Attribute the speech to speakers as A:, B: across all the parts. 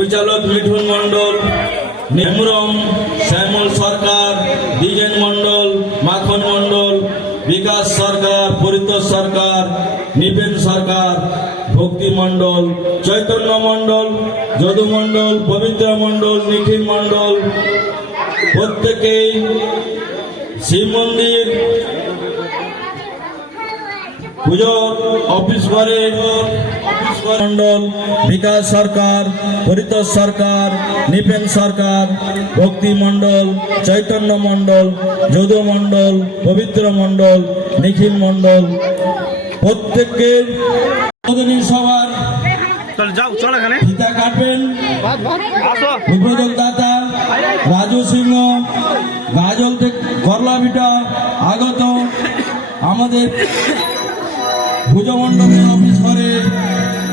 A: পরিচালক মিঠুন মণ্ডল নেমরম শ্যামল সরকার দ্বিজেন মণ্ডল, মাখন মণ্ডল, বিকাশ সরকার, পরিতোষ সরকার, নিপেন সরকার, ভক্তি মণ্ডল, চৈতন্য মণ্ডল, যদু মণ্ডল, পবিত্র মণ্ডল, নিখিল মণ্ডল। প্রত্যেকেই শিব মন্দির পুজো অফিস ঘর মন্ডল বিকাশ সরকার পরিতোষ সরকার নিপেন সরকার ভক্তি মন্ডল চৈতন্য মন্ডল যদু মন্ডল পবিত্র মন্ডল নিখিল মন্ডল প্রত্যেকের সভার
B: চল যাও চল এখানে।
A: ফিতা কাটবেন। উদ্বোধক দাতা রাজু সিংহ গাজল থেকে করলাবিটা আগত। আমাদের পুজো মণ্ডপের অফিস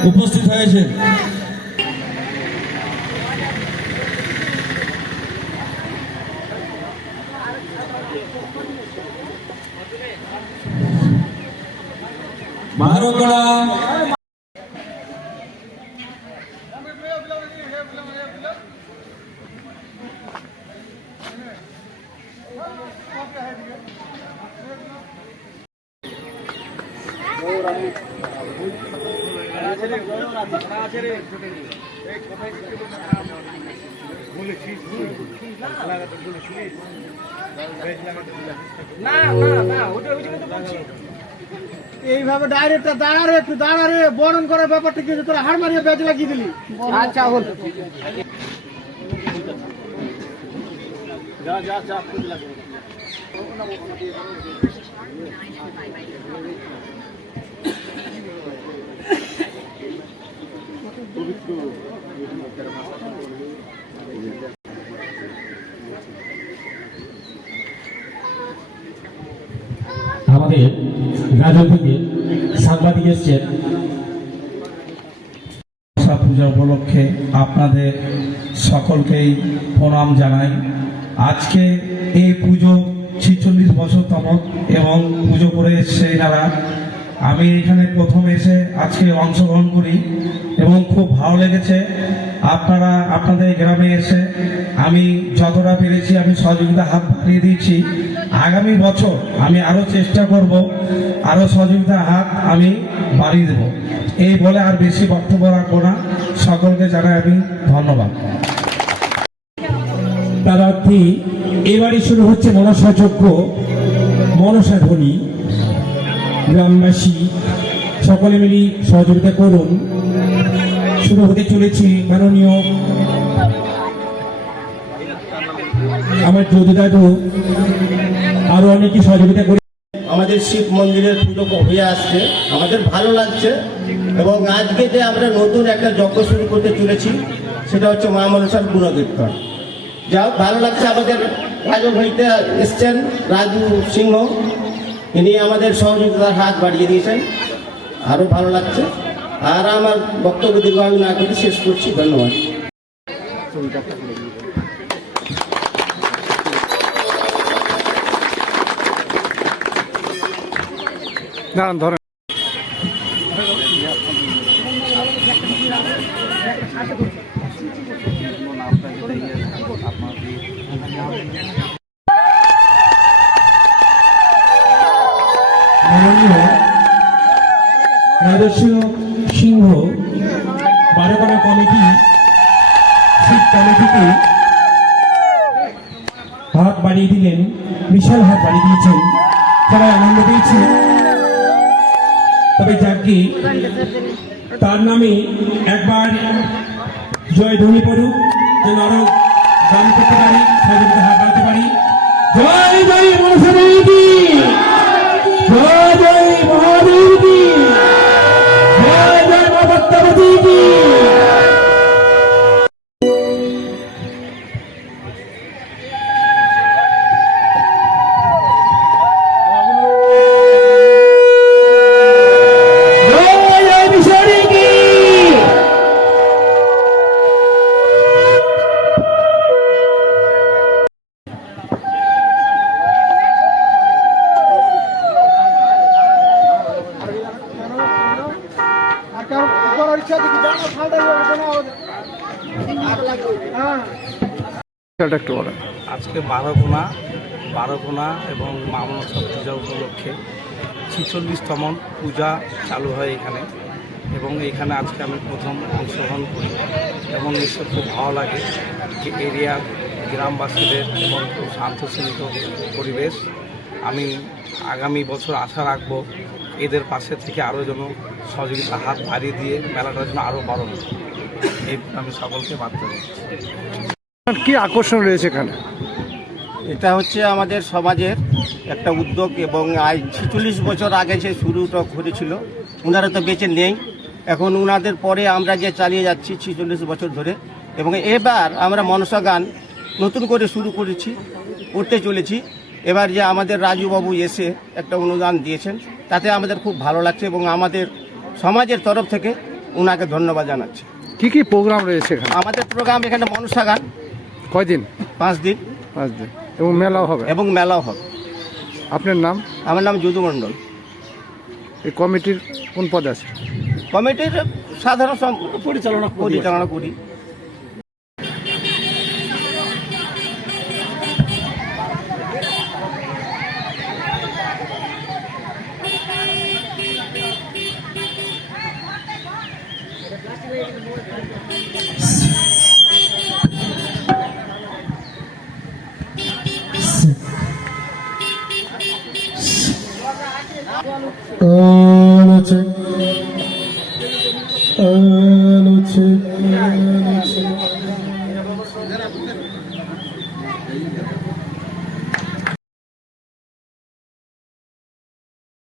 A: ઉપસ્થિત થયા છે. મારો કળા.
C: এইভাবে ডাইরেক্টটা দাঁড়ারে একটু দাঁড়ারে বরণ করার ব্যাপারটা কি হচ্ছে? তোরা হাড় মারিয়ে বেজ লাগিয়ে দিলি। আচ্ছা হল
D: আমাদের গাজল থেকে সাংবাদিক এসছেন।
E: পূজা উপলক্ষে আপনাদের সকলকেই প্রণাম জানাই। আজকে এই পুজো ছিচল্লিশ বছরতম এবং পুজো করে এসছে এনারা। আমি এখানে প্রথম এসে আজকে অংশগ্রহণ করি এবং খুব ভালো লেগেছে। আপনারা, আপনাদের গ্রামে এসে আমি যতটা পেরেছি, আমি সহযোগিতা হাত বাড়িয়ে দিয়েছি। আগামী বছর আমি আরও চেষ্টা করব আরও সহযোগিতা হাত আমি বাড়িয়ে দেব। এই বলে আর বেশি বক্তব্য রাখব না। সকলকে জানাই আমি ধন্যবাদ।
D: তার অর্থে এবারে শুরু হচ্ছে মনসা যজ্ঞ মনসা ধ্বনি গ্রামবাসী, সকলে মিলে সহযোগিতা করুন। শুরু হতে চলেছে মাননীয় আমার যদি দাদু। আরও অনেকে সহযোগিতা করে
F: আমাদের শিব মন্দিরের পুজো হয়ে আসছে। আমাদের ভালো লাগছে। এবং আজকে যে আমরা নতুন একটা যজ্ঞ শুরু করতে চলেছি, সেটা হচ্ছে মা মনসার গুণকীর্তন। যা ভালো লাগছে আমাদের। রাজু ভাইতে এসছেন, রাজু সিংহ। ইনি আমাদের সহযোগিতার হাত বাড়িয়ে দিয়েছেন আরও ভালো লাগছে আর আমার বক্তব্য দীর্ঘ আমি না করে শেষ করছি ধন্যবাদ
B: দাঁড়ান ধরেন
D: সিংহ বারোখানা কমিটি শিব কমিটিকে হাত বাড়িয়ে দিলেন, বিশাল হাত বাড়িয়ে দিয়েছেন। সবাই আনন্দ পেয়েছে। তবে যাকে তার নামে একবার জয় ধ্বনি পড়ুক, যেন আরও গান করতে পারি, সহযোগিতা হাত বাড়াতে পারি। জয় জয় মনসা জয় জয় সেটা একটু বলেন।
E: আজকে বারোকোনা বারোকোনা এবং মামনসা পূজা উপলক্ষে ছিচল্লিশতম পূজা চালু হয় এখানে এবং এখানে আজকে আমি প্রথম অংশগ্রহণ করি। এবং এসে খুব ভালো লাগে যে এরিয়ার গ্রামবাসীদের এবং খুব শান্তশীলিত পরিবেশ। আমি আগামী বছর আশা রাখব এদের পাশে থেকে আরও যেন সহযোগিতা হাত বাড়িয়ে দিয়ে মেলাটা যেন আরও বড় এই আমি সকলকে বার্তা দিচ্ছি।
D: কি আকর্ষণ রয়েছে এখানে?
F: এটা হচ্ছে আমাদের সমাজের একটা উদ্যোগ এবং আজ ছেচল্লিশ বছর আগে যে শুরুটা করেছিল ওনারা তো বেঁচে নেই। এখন ওনাদের পরে আমরা যে চালিয়ে যাচ্ছি ছেচল্লিশ বছর ধরে এবং এবার আমরা মনসা গান নতুন করে শুরু করেছি করতে চলেছি। এবার যে আমাদের রাজুবাবু এসে একটা অনুদান দিয়েছেন তাতে আমাদের খুব ভালো লাগছে এবং আমাদের সমাজের তরফ থেকে ওনাকে ধন্যবাদ জানাচ্ছি।
D: কি কি প্রোগ্রাম রয়েছে এখানে?
F: আমাদের প্রোগ্রাম এখানে মনসা গান
D: কয়দিন?
F: পাঁচ দিন।
D: পাঁচ দিন। এবং মেলাও হবে?
F: এবং মেলাও হবে।
D: আপনার নাম?
F: আমার নাম যদু মণ্ডল।
D: এই কমিটির কোন পদ আছে?
F: কমিটির সাধারণ পরিচালনা পরিচালনা করি
G: আলোচক oh another.